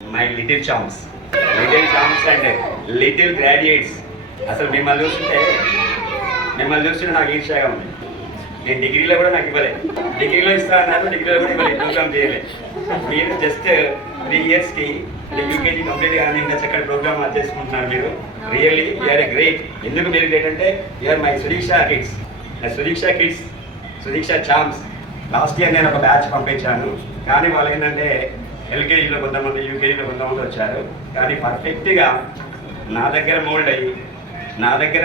My little Champs and little graduates. అసలు మిమ్మల్ని చూస్తుంటే నాకు ఈర్ష్యాగా ఉంది. నేను డిగ్రీలో కూడా నాకు ఇవ్వలేదు, డిగ్రీలో ఇస్తా అన్నారు, డిగ్రీలో కూడా ఇవ్వలేదు, ప్రోగ్రామ్ చేయలేదు. మీరు జస్ట్ 3 ఇయర్స్కి యూకేజీ కంప్లీట్ కానీ ఇంకా చక్కటి ప్రోగ్రామ్ చేసుకుంటున్నారు. మీరు రియల్లీ యూఆర్ ఏ గ్రేట్. ఎందుకు మీరు గ్రేట్ అంటే you are my Sudiksha kids, Sudiksha champs. Last year నేను ఒక బ్యాచ్ పంపించాను, కానీ వాళ్ళు ఏంటంటే ఎల్కేజీలో కొంతమంది, యూకేజీలో కొంతమంది వచ్చారు. కానీ పర్ఫెక్ట్గా నా దగ్గర మోల్డ్ అయ్యి నా దగ్గర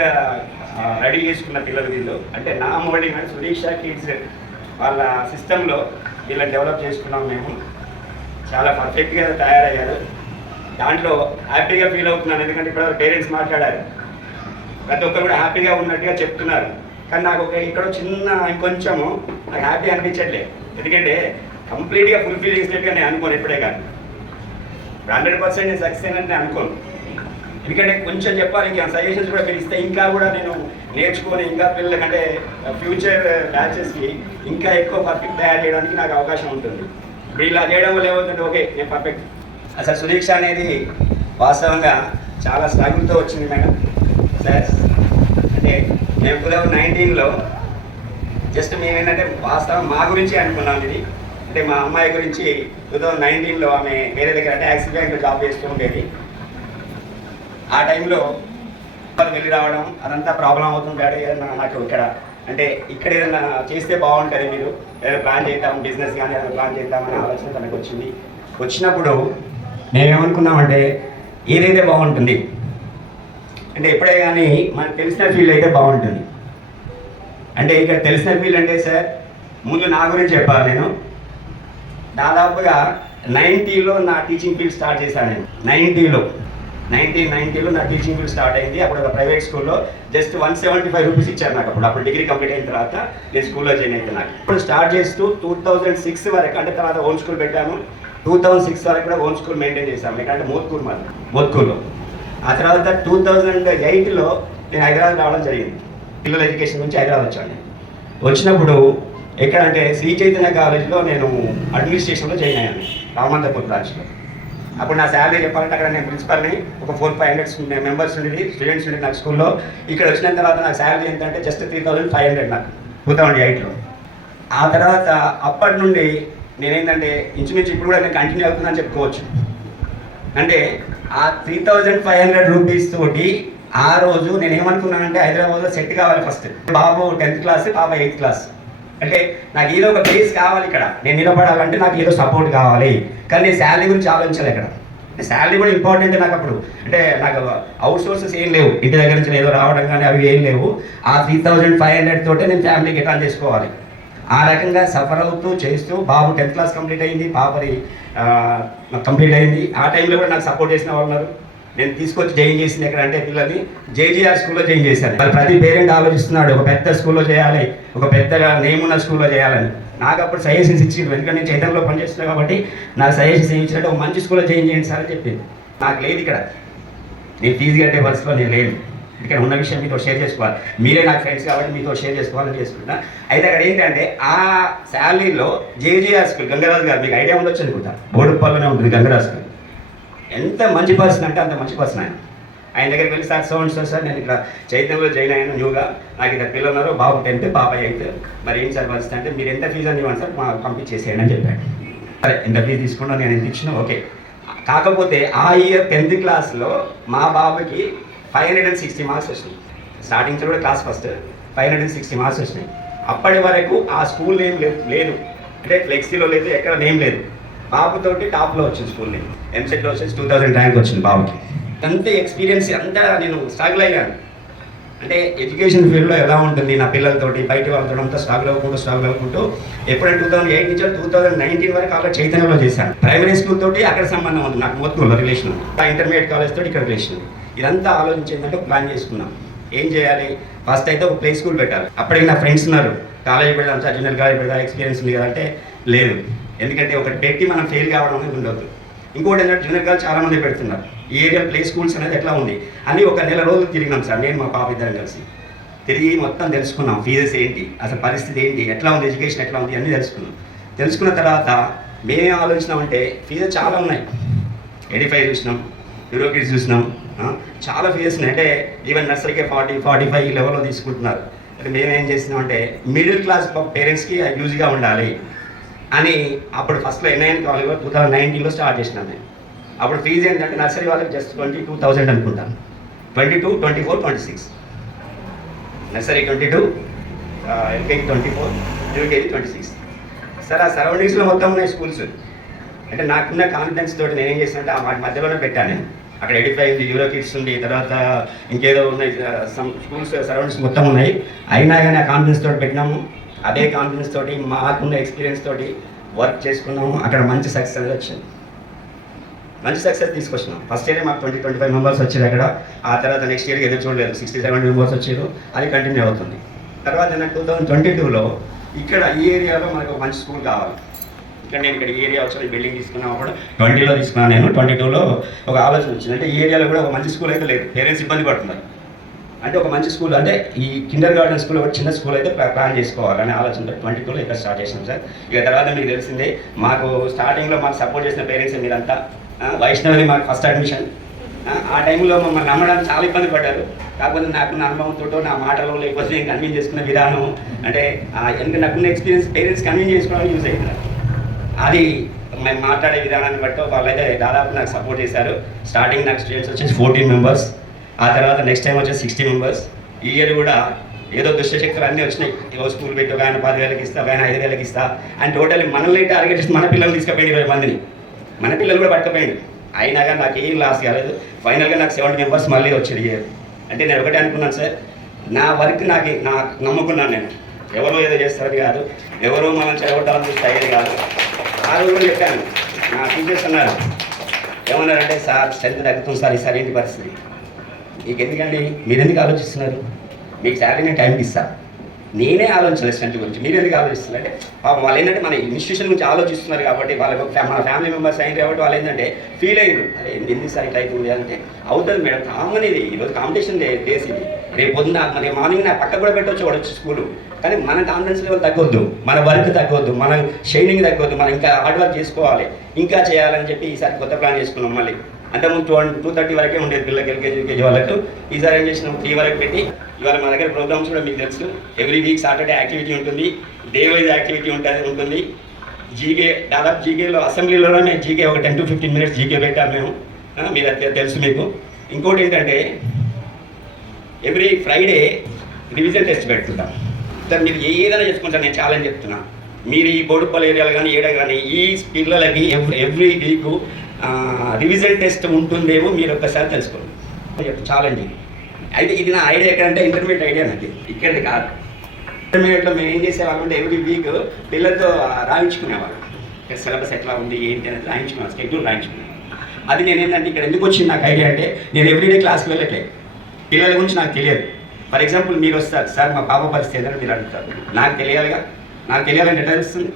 రెడీ చేసుకున్న పిల్లలు వీళ్ళు. అంటే నా మోల్డింగ్ అంటే సుదీక్ష కిడ్స్ వాళ్ళ సిస్టంలో వీళ్ళని డెవలప్ చేసుకున్నాం మేము. చాలా పర్ఫెక్ట్గా తయారయ్యారు. దాంట్లో హ్యాపీగా ఫీల్ అవుతున్నాను, ఎందుకంటే ఇప్పుడు పేరెంట్స్ మాట్లాడారు, ప్రతి ఒక్కరు కూడా హ్యాపీగా ఉన్నట్టుగా చెప్తున్నారు. కానీ నాకు ఇక్కడ చిన్న ఇంకొంచెము నాకు హ్యాపీ అనిపించట్లేదు. ఎందుకంటే కంప్లీట్గా ఫుల్ఫిల్ చేసినట్టుగా నేను అనుకోను ఎప్పుడే, కానీ 100% నేను సక్సెస్ అయినట్టు నేను అనుకోను. ఎందుకంటే కొంచెం చెప్పాలి, ఇంకా సజెషన్స్ కూడా పిలిస్తే ఇంకా కూడా నేను నేర్చుకొని ఇంకా పిల్లలకంటే ఫ్యూచర్ బ్యాచెస్కి ఇంకా ఎక్కువ పర్ఫెక్ట్ తయారు చేయడానికి నాకు అవకాశం ఉంటుంది. ఇప్పుడు ఇలా చేయడం వల్ల ఏమవుతుంటే ఓకే నేను పర్ఫెక్ట్. అసలు సుదీక్ష అనేది వాస్తవంగా చాలా స్ట్రగుల్తో వచ్చింది మేడం. సార్ అంటే మేము 2019లో జస్ట్ మేమేంటంటే వాస్తవం మా గురించి అనుకున్నాం ఇది. అంటే మా అమ్మాయి గురించి 2019లో ఆమె వేరే దగ్గర అంటే యాక్సిస్ బ్యాంక్లో జాబ్ చేస్తూ ఉండేది. ఆ టైంలో వెళ్ళి రావడం అదంతా ప్రాబ్లం అవుతుంది. నాకు ఇక్కడ ఏదైనా చేస్తే బాగుంటుంది, మీరు ఏదైనా ప్లాన్ చేద్దాం, బిజినెస్ కానీ ఏదైనా ప్లాన్ చేద్దామనే ఆలోచన తనకు వచ్చింది. వచ్చినప్పుడు మేమేమనుకున్నామంటే ఏదైతే బాగుంటుంది అంటే ఎప్పుడే కానీ మనకు తెలిసిన ఫీల్డ్ అయితే బాగుంటుంది. అంటే ఇక్కడ తెలిసిన ఫీల్డ్ అంటే సార్ ముందు నా గురించి చెప్పాలి. నేను దాదాపుగా 90లో నా టీచింగ్ ఫీల్డ్ స్టార్ట్ చేశాను. నేను 1990లో నా టీచింగ్ ఫీల్డ్ స్టార్ట్ అయింది. అప్పుడు ఒక ప్రైవేట్ స్కూల్లో జస్ట్ 175 రూపీస్ ఇచ్చారు నాకు. అప్పుడు డిగ్రీ కంప్లీట్ అయిన తర్వాత నేను స్కూల్లో జాయిన్ అయితే నాకు ఇప్పుడు స్టార్ట్ చేస్తూ 2006 వరకు, అంటే తర్వాత ఓన్ స్కూల్ పెట్టాము. 2006 వరకు కూడా ఓన్ స్కూల్ మెయింటైన్ చేశాము. ఎందుకంటే మోత్కూర్లో. ఆ తర్వాత 2008లో నేను హైదరాబాద్ రావడం జరిగింది. పిల్లల ఎడ్యుకేషన్ గురించి హైదరాబాద్ వచ్చాను. వచ్చినప్పుడు ఎక్కడంటే శ్రీ చైతన్య కాలేజ్లో నేను అడ్మినిస్ట్రేషన్లో జాయిన్ అయ్యాను, రామంతపూర్ బ్రాంచ్లో. అప్పుడు నా శాలరీ చెప్పాలంటే అక్కడ నేను ప్రిన్సిపల్ని, ఒక 400-500 మెంబర్స్ ఉండేది, స్టూడెంట్స్ ఉండేది నాకు స్కూల్లో. ఇక్కడ వచ్చిన తర్వాత నాకు శాలరీ ఏంటంటే జస్ట్ 3500 నాకు 2008లో. ఆ తర్వాత అప్పటి నుండి నేనేంటంటే ఇంచుమించు ఇప్పుడు కూడా నేను కంటిన్యూ అవుతుందని చెప్పుకోవచ్చు. అంటే ఆ 3500 రూపీస్ తోటి ఆ రోజు నేను ఏమనుకున్నానంటే హైదరాబాద్లో సెట్ కావాలి. ఫస్ట్ బాబు 10th క్లాస్, పాప 8th క్లాస్. అంటే నాకు ఏదో ఒక బేస్ కావాలి, ఇక్కడ నేను నిలబడాలంటే నాకు ఏదో సపోర్ట్ కావాలి. కానీ నేను శాలరీ గురించి ఆలోచించాలి. ఇక్కడ శాలరీ కూడా ఇంపార్టెంట్ నాకు అప్పుడు. అంటే నాకు అవుట్ సోర్సెస్ ఏం లేవు, ఇంటి దగ్గర నుంచి ఏదో రావడం కానీ అవి ఏం లేవు. ఆ 3500 తోటే నేను ఫ్యామిలీకి ఎటాన్ చేసుకోవాలి. ఆ రకంగా సఫర్ అవుతూ చేస్తూ బాబు 10th క్లాస్ కంప్లీట్ అయింది, పాపది కంప్లీట్ అయింది. ఆ టైంలో కూడా నాకు సపోర్ట్ చేసిన వాళ్ళు ఉన్నారు. నేను తీసుకొచ్చి జాయిన్ చేసింది ఎక్కడ అంటే పిల్లల్ని జేజీఆర్ స్కూల్లో జాయిన్ చేశాను. మరి ప్రతి పేరెంట్ ఆలోచిస్తున్నాడు ఒక పెద్ద స్కూల్లో చేయాలి, ఒక పెద్దగా నేమ్ ఉన్న స్కూల్లో చేయాలని. నాకు అప్పుడు సజెషన్స్ ఇచ్చిండ్రు, ఎందుకంటే నేను చైతన్యలో పనిచేస్తున్నాను కాబట్టి నాకు సజెషన్స్ ఏమి ఇచ్చినట్టు ఒక మంచి స్కూల్లో జాయిన్ చేయండి సార్ అని చెప్పింది. నాకు లేదు ఇక్కడ, నేను ఫీజు కట్టే పరిస్థితిలో నేను లేను. ఇక్కడ ఉన్న విషయం మీతో షేర్ చేసుకోవాలి, మీరే నాకు ఫ్రెండ్స్ కాబట్టి మీతో షేర్ చేసుకోవాలని చేసుకుంటా. అయితే అక్కడ ఏంటంటే ఆ శాలరీలో జేజీఆర్ స్కూల్ గంగరాజు గారు, మీకు ఐడియా ఉండొచ్చు అనుకుంటా, బోడుప్పల్లోనే ఉంటుంది గంగరాజు స్కూల్. ఎంత మంచి పర్సన్ అంటే అంత మంచి పర్సన్ ఆయన దగ్గరికి వెళ్ళి సార్ సార్ నేను ఇట్లా చైతన్యంలో జాయిన్ అయ్యాను న్యూగా, నాకు ఇద్దరు పిల్లలు ఉన్నారు, బాబు 10th, పాప 8th, మరి ఏం సార్ పరిస్థితి అంటే మీరు ఎంత ఫీజు అని ఇవ్వండి సార్ పంపించేసేయండి అని చెప్పాడు. సరే ఎంత ఫీజు తీసుకున్నా నేను ఎంత ఇచ్చినా ఓకే. కాకపోతే ఆ ఇయర్ 10th క్లాస్లో మా బాబుకి 560 మార్క్స్ వచ్చినాయి. స్టార్టింగ్లో కూడా క్లాస్ ఫస్ట్ 560 మార్క్స్ వచ్చినాయి. అప్పటి వరకు ఆ స్కూల్ నేమ్ లేదు, అంటే ఫ్లెక్సీలో లేదు, ఎక్కడ నేమ్ లేదు. బాబుతోటి టాప్లో వచ్చింది స్కూల్ నేమ్, ఎంసెట్లో వచ్చేసి 2000 ర్యాంక్ వచ్చింది బాబుకి. అంతే ఎక్స్పీరియన్స్ అంతా నేను స్ట్రగుల్ అయ్యాను. అంటే ఎడ్యుకేషన్ ఫీల్డ్లో ఎలా ఉంటుంది నా పిల్లలతోటి బయట వాళ్ళతో అంతా స్ట్రగుల్ అవ్వకుంటూ ఎప్పుడైనా 2008 నుంచి 2019 వరకు అలా చైతన్యంలో చేశాను. ప్రైమరీ స్కూల్ తోటి అక్కడ సంబంధం ఉంది నాకు, మొత్తంలో రిలేషన్. ఇంటర్మీడియట్ కాలేజ్ తోటి ఇక్కడ రిలేషన్. ఇదంతా ఆలోచించేందంటే ప్లాన్ చేసుకున్నాం ఏం చేయాలి. ఫస్ట్ అయితే ఒక ప్లే స్కూల్ పెట్టాలి. అప్పటికి నా ఫ్రెండ్స్ ఉన్నారు, కాలేజ్ పెడదాం సార్, జూనియర్ కాలేజ్ పెడదాం, ఎక్స్పీరియన్స్ ఉంది కదా అంటే లేదు. ఎందుకంటే ఒకటి పెట్టి మనం ఫెయిల్ కావడం అనేది ఉండదు. ఇంకోటి ఏంటంటే జూనియర్ కాలేజ్ చాలామంది పెడుతున్నారు. ఈ ఏరియా ప్లే స్కూల్స్ అనేది ఎట్లా ఉంది అని ఒక నెల రోజులు తిరిగినాం సార్, నేను మా పాప ఇద్దరం కలిసి తిరిగి మొత్తం తెలుసుకున్నాం. ఫీజెస్ ఏంటి, అసలు పరిస్థితి ఏంటి, ఎట్లా ఉంది, ఎడ్యుకేషన్ ఎట్లా ఉంది అన్నీ తెలుసుకున్నాం. తెలుసుకున్న తర్వాత మేమేం ఆలోచించినామంటే ఫీజు చాలా ఉన్నాయి, ఎడిఫై చూసినాం, యూరోకిడ్స్ చూసినాం. చాలా ఫేస్ ఉన్నాయి. అంటే ఈవెన్ నర్సరీకే 40-45 లెవెల్లో తీసుకుంటున్నారు. అంటే మేమేం చేసినామంటే మిడిల్ క్లాస్ పేరెంట్స్కి యూజ్గా ఉండాలి అని అప్పుడు ఫస్ట్లో ఎన్ఐఎన్ కాలేజ్లో 2019లో స్టార్ట్ చేసినాం నేను. అప్పుడు ఫీజు ఏంటంటే నర్సరీ వాళ్ళకి జస్ట్ 22,000 అనుకుంటాను. 22, 24, 26. Nursery 22, LKG 24, UKG 26. సార్ ఆ సరౌండింగ్స్లో మొత్తం ఉన్నాయి స్కూల్స్. అంటే నాకున్న కాన్ఫిడెన్స్ తోటి నేనేం చేసినట్టే వాటి మధ్యలోనే పెట్టాను. అక్కడ ఎడిఫై ఉంది, యూరోకిడ్స్ ఉంది, తర్వాత ఇంకేదో ఉన్నాయి, సమ్ స్కూల్స్ సరౌండింగ్స్ మొత్తం ఉన్నాయి. అయినా కానీ ఆ కాన్ఫిడెన్స్ తోటి పెట్టినాము. అదే కాన్ఫిడెన్స్ తోటి మాకున్న ఎక్స్పీరియన్స్ తోటి వర్క్ చేసుకున్నాము. అక్కడ మంచి సక్సెస్ వచ్చింది, మంచి సక్సెస్ తీసుకొచ్చినాం. ఫస్ట్ ఇయర్ మాకు 20-25 మెంబర్స్ వచ్చారు అక్కడ. ఆ తర్వాత నెక్స్ట్ ఇయర్కి ఎదురు చూడలేదు, 60-70 మెంబర్స్ వచ్చారు. అది కంటిన్యూ అవుతుంది. తర్వాత నాకు 2022లో ఇక్కడ ఈ ఏరియాలో మనకు మంచి స్కూల్ కావాలి. నేను ఇక్కడ ఈ ఏరియా వచ్చి బిల్డింగ్ తీసుకున్నాము కూడా 20లో తీసుకున్నాను. నేను 22లో ఒక ఆలోచన వచ్చింది. అంటే ఈ ఏరియాలో కూడా ఒక మంచి స్కూల్ అయితే లేదు, పేరెంట్స్ ఇబ్బంది పడుతున్నారు. అంటే ఒక మంచి స్కూల్, అంటే ఈ కిండర్ గార్డెన్ స్కూల్ ఒక చిన్న స్కూల్ అయితే ప్లాన్ చేసుకోవాలనే ఆలోచనతో 22లో ఇక్కడ స్టార్ట్ చేసినాం సార్. ఇక తర్వాత మీకు తెలిసిందే, మాకు స్టార్టింగ్లో మాకు సపోర్ట్ చేసిన పేరెంట్స్ మీరంతా. వైష్ణవి మాకు ఫస్ట్ అడ్మిషన్. ఆ టైంలో మమ్మల్ని నమ్మడానికి చాలా ఇబ్బంది పడ్డారు. కాకపోతే నాకున్న అనుభవంతో, నా మాటలో, లేకపోతే నేను కన్విన్స్ చేసుకున్న విధానం, అంటే ఎందుకంటే నాకున్న ఎక్స్పీరియన్స్ పేరెంట్స్ కన్విన్స్ చేసుకోవడానికి యూజ్ అవుతున్నారు. అది మేము మాట్లాడే విధానాన్ని బట్టి వాళ్ళైతే దాదాపు నాకు సపోర్ట్ చేశారు. స్టార్టింగ్ నాకు స్టూడెంట్స్ వచ్చేసి 14 మెంబర్స్, ఆ తర్వాత నెక్స్ట్ టైం వచ్చేసి 60 మెంబర్స్. ఈ ఇయర్ కూడా ఏదో దుష్టశక్తులు అన్నీ వచ్చినాయి. ఏదో స్కూల్ పెట్టి ఒక ఆయన 10,000 ఇస్తా, ఒక ఆయన 5,000 ఇస్తా అని టోటల్ మనల్ని టార్గెట్ చేసి మన పిల్లల్ని తీసుకుపోయింది 20 మందిని. మన పిల్లలు కూడా పట్టుకుపోయింది. అయినా కానీ నాకు ఏం లాస్ కాలేదు. ఫైనల్గా నాకు 70 మెంబర్స్ మళ్ళీ వచ్చారు ఇయర్. అంటే నేను ఒకటే అనుకున్నాను సార్, నా వర్క్ నాకు నమ్ముకున్నాను. నేను ఎవరో ఏదో చేస్తారని కాదు, ఎవరో మనం చెడగొట్టాలని చూస్తే అయ్యేది కాదు. ఆ రోజు కూడా చెప్పాను. నా టీచర్స్ అన్నారు, ఏమన్నారంటే సార్ స్ట్రెంత్ తగ్గుతుంది సార్, ఈసారి ఏంటి పరిస్థితి, మీకు ఎందుకండి, మీరు ఎందుకు ఆలోచిస్తున్నారు, మీకు శాలరీ నేను టైంకి ఇస్తాను, నేనే ఆలోచించలేదు స్ట్రెంత్ గురించి, మీరు ఎందుకు ఆలోచిస్తున్నారు అంటే పాపం వాళ్ళు ఏంటంటే మన ఇన్స్టిట్యూషన్ గురించి ఆలోచిస్తున్నారు కాబట్టి, వాళ్ళకి మన ఫ్యామిలీ మెంబర్స్ అయిన కాబట్టి వాళ్ళు ఏంటంటే ఫీల్ అయ్యారు, అరే ఎందుకు సార్ ఇట్లా అవుతుంది అంటే. అవుతుంది మేడం, కామన్ ఇది, ఈరోజు కాంపిటీషన్ డేస్ ఇది. రేపు పొద్దున మరి మార్నింగ్ నా పక్క కూడా పెట్టవచ్చు వాడు వచ్చి స్కూలు. కానీ మన కాన్ఫిడెన్స్ లెవెల్ తగ్గొద్దు, మన వర్క్ తగ్గొద్దు, మన షైనింగ్ తగ్గొద్దు, మనం ఇంకా హార్డ్ వర్క్ చేసుకోవాలి, ఇంకా చేయాలని చెప్పి ఈసారి కొత్త ప్లాన్ చేసుకున్నాం. మళ్ళీ అంతకుముందు 2:30 వరకే ఉండేది పిల్లలకి, ఎల్కేజీ యూకేజీ వాళ్ళకు. ఈసారి ఏం చేసినాం 3 వరకు పెట్టి, ఇవాళ మా దగ్గర ప్రోగ్రామ్స్ కూడా మీకు తెలుసు. ఎవ్రీ వీక్ సాటర్డే యాక్టివిటీ ఉంటుంది, డే వైజ్ యాక్టివిటీ ఉంటుంది. జీకే దాదాపు జీకేలో అసెంబ్లీలోనే జీకే ఒక 10 to 15 minutes జీకే పెట్టాము మేము, మీరు తెలుసు మీకు. ఇంకోటి ఏంటంటే ఎవ్రీ ఫ్రైడే రివిజన్ టెస్ట్ పెడుతుంటాం సార్. మీరు ఏదైనా చేసుకుంటారు, నేను ఛాలెంజ్ చెప్తున్నా. మీరు ఈ బోడుపల్లి ఏరియాలో కానీ ఏడా కానీ ఈ పిల్లలకి ఎవ్రీ వీక్ రివిజన్ టెస్ట్ ఉంటుందేమో మీరు ఒక్కసారి తెలుసుకోండి, ఛాలెంజ్. అయితే ఇది నా ఐడియా ఎక్కడంటే ఇంటర్మీడియట్ ఐడియా నాకు, ఇక్కడిది కాదు. ఇంటర్మీడియట్లో మేము ఏం చేసేవాళ్ళం అంటే ఎవ్రీ వీక్ పిల్లలతో రాయించుకునేవాళ్ళం, సిలబస్ ఎట్లా ఉంది ఏంటి అనేది రాయించుకున్నాను, స్కెడ్యూల్ రాయించుకున్నాను. అది నేను ఏంటంటే ఇక్కడ ఎందుకు వచ్చింది నాకు ఐడియా అంటే, నేను ఎవ్రీడే క్లాస్కి వెళ్ళట్లేదు, పిల్లల గురించి నాకు తెలియదు. ఫర్ ఎగ్జాంపుల్ మీరు వస్తారు సార్ మా పాప పరిస్థితి ఏదైనా మీరు అడుగుతారు, నాకు తెలియాలిగా, నాకు తెలియాలంటే ఎట్లా తెలుస్తుంది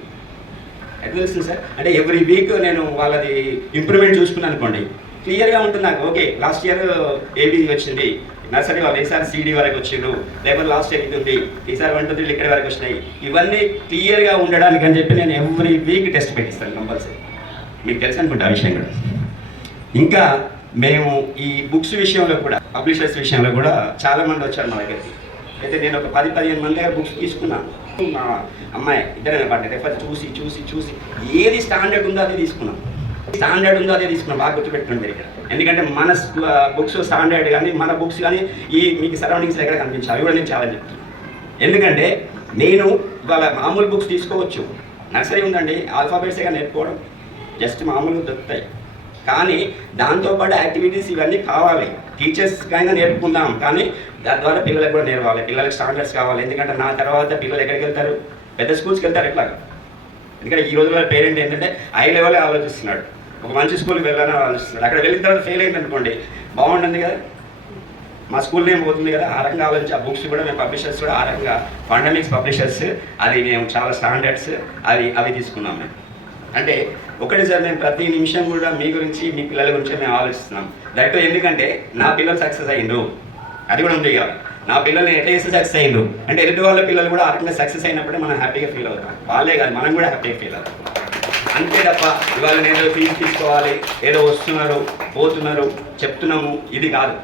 సార్. అంటే ఎవ్రీ వీక్ నేను వాళ్ళది ఇంప్రూవ్మెంట్ చూసుకున్నాను అనుకోండి, క్లియర్గా ఉంటుంది నాకు. ఓకే లాస్ట్ ఇయర్ ఏబీ వచ్చింది, నర్సరీ వాళ్ళు ఈసారి సిడి వరకు వచ్చిండ్రు, లేకపోతే లాస్ట్ ఇయర్ ఇది ఉంది, ఈసారి 1 to 3 ఇక్కడి వరకు వచ్చినాయి. ఇవన్నీ క్లియర్గా ఉండడానికి అని చెప్పి నేను ఎవ్రీ వీక్ టెస్ట్ పెట్టిస్తాను కంపల్సరీ. మీకు తెలుసు అనుకుంటా ఆ విషయం కూడా. ఇంకా మేము ఈ బుక్స్ విషయంలో కూడా, పబ్లిషర్స్ విషయంలో కూడా చాలామంది వచ్చారు మా దగ్గరికి. అయితే నేను ఒక 10-15 మంది దగ్గర బుక్స్ తీసుకున్నాను. మా అమ్మాయి ఇద్దరైనా పడ్డాయి, రెఫర్ చూసి చూసి చూసి ఏది స్టాండర్డ్ ఉందో అదే తీసుకున్నాం, బాగా గుర్తుపెట్టుకోండి ఇక్కడ. ఎందుకంటే మన బుక్స్ స్టాండర్డ్ కానీ, మన బుక్స్ కానీ ఈ మీకు సరౌండింగ్స్ దగ్గర కనిపించాలి, అవి కూడా నేను చాలా చెప్తాను. ఎందుకంటే నేను ఇవాళ మామూలు బుక్స్ తీసుకోవచ్చు, నర్సరీ ఉందండి, ఆల్ఫాబెట్స్గా నేర్చుకోవడం జస్ట్ మామూలుగా దొరుకుతాయి. కానీ దాంతోపాటు యాక్టివిటీస్ ఇవన్నీ కావాలి, టీచర్స్ కైనా నేర్పుకుందాం, కానీ దాని ద్వారా పిల్లలకు కూడా నేర్వాలి, పిల్లలకి స్టాండర్డ్స్ కావాలి. ఎందుకంటే నా తర్వాత పిల్లలు ఎక్కడికి వెళ్తారు, పెద్ద స్కూల్స్కి వెళ్తారు ఎట్లా. ఎందుకంటే ఈ రోజుల్లో పేరెంట్ ఏంటంటే హై లెవెల్ ఆలోచిస్తున్నాడు, ఒక మంచి స్కూల్కి వెళ్ళాలని ఆలోచిస్తున్నాడు. అక్కడ వెళ్ళిన తర్వాత ఫెయిల్ అయింది అనుకోండి, బాగుంటుంది కదా, మా స్కూల్ నేమ్ పోతుంది కదా. ఆ రకంగా ఆలోచించి ఆ బుక్స్ కూడా మేము పబ్లిషర్స్ కూడా ఆ రకంగా ఫండమిక్స్ పబ్లిషర్స్, అది మేము చాలా స్టాండర్డ్స్ అవి తీసుకున్నాం మేము. అంటే ఒకటి సార్, మేము ప్రతి నిమిషం కూడా మీ గురించి, మీ పిల్లల గురించి మేము ఆలోచిస్తున్నాం. దట్టు ఎందుకంటే నా పిల్లలు సక్సెస్ అయ్యిండ్రు, అది కూడా ఉంది కదా. నా పిల్లల్ని ఎట్లా చేస్తే సక్సెస్ అయ్యిండ్రు అంటే ఎదుటి వాళ్ళ పిల్లలు కూడా ఆ రకంగా సక్సెస్ అయినప్పుడే మనం హ్యాపీగా ఫీల్ అవుతాం. వాళ్ళే కాదు, మనం కూడా హ్యాపీగా ఫీల్ అవుతాం. అంతే తప్ప ఇవాళ నేను ఏదో ఫీజు తీసుకోవాలి, ఏదో వస్తున్నారు పోతున్నారు చెప్తున్నాము, ఇది కాదు.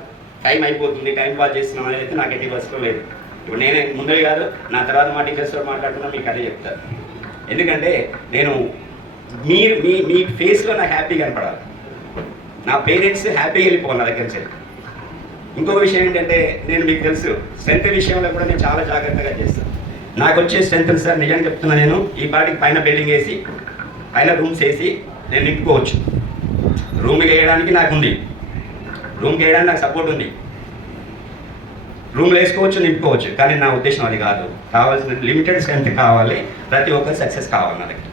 టైం అయిపోతుంది, టైం పాస్ చేస్తున్నాం అనేది అయితే నాకు ఎట్టి బస్సులో లేదు. ఇప్పుడు నేనే ముందే కాదు, నా తర్వాత మా టీచర్స్తో మాట్లాడుతున్నా మీకు అదే చెప్తాను. ఎందుకంటే నేను మీరు మీ ఫేస్లో నాకు హ్యాపీగా కనపడాలి, నా పేరెంట్స్ హ్యాపీగా వెళ్ళిపోవాలి నా దగ్గర నుంచి. ఇంకొక విషయం ఏంటంటే నేను మీకు తెలుసు స్ట్రెంత్ విషయంలో కూడా నేను చాలా జాగ్రత్తగా చేస్తాను. నాకు వచ్చే స్ట్రెంత్ సార్ నిజంగా చెప్తున్నా, నేను ఈ పాటికి పైన బిల్డింగ్ వేసి పైన రూమ్స్ వేసి నేను నింపుకోవచ్చు. రూమ్కి వేయడానికి నాకు ఉంది, రూమ్కి వేయడానికి నాకు సపోర్ట్ ఉంది, రూమ్లో వేసుకోవచ్చు నింపుకోవచ్చు. కానీ నా ఉద్దేశం అది కాదు. కావాల్సిన లిమిటెడ్ స్ట్రెంత్ కావాలి, ప్రతి ఒక్కరు సక్సెస్ కావాలి నా దగ్గర.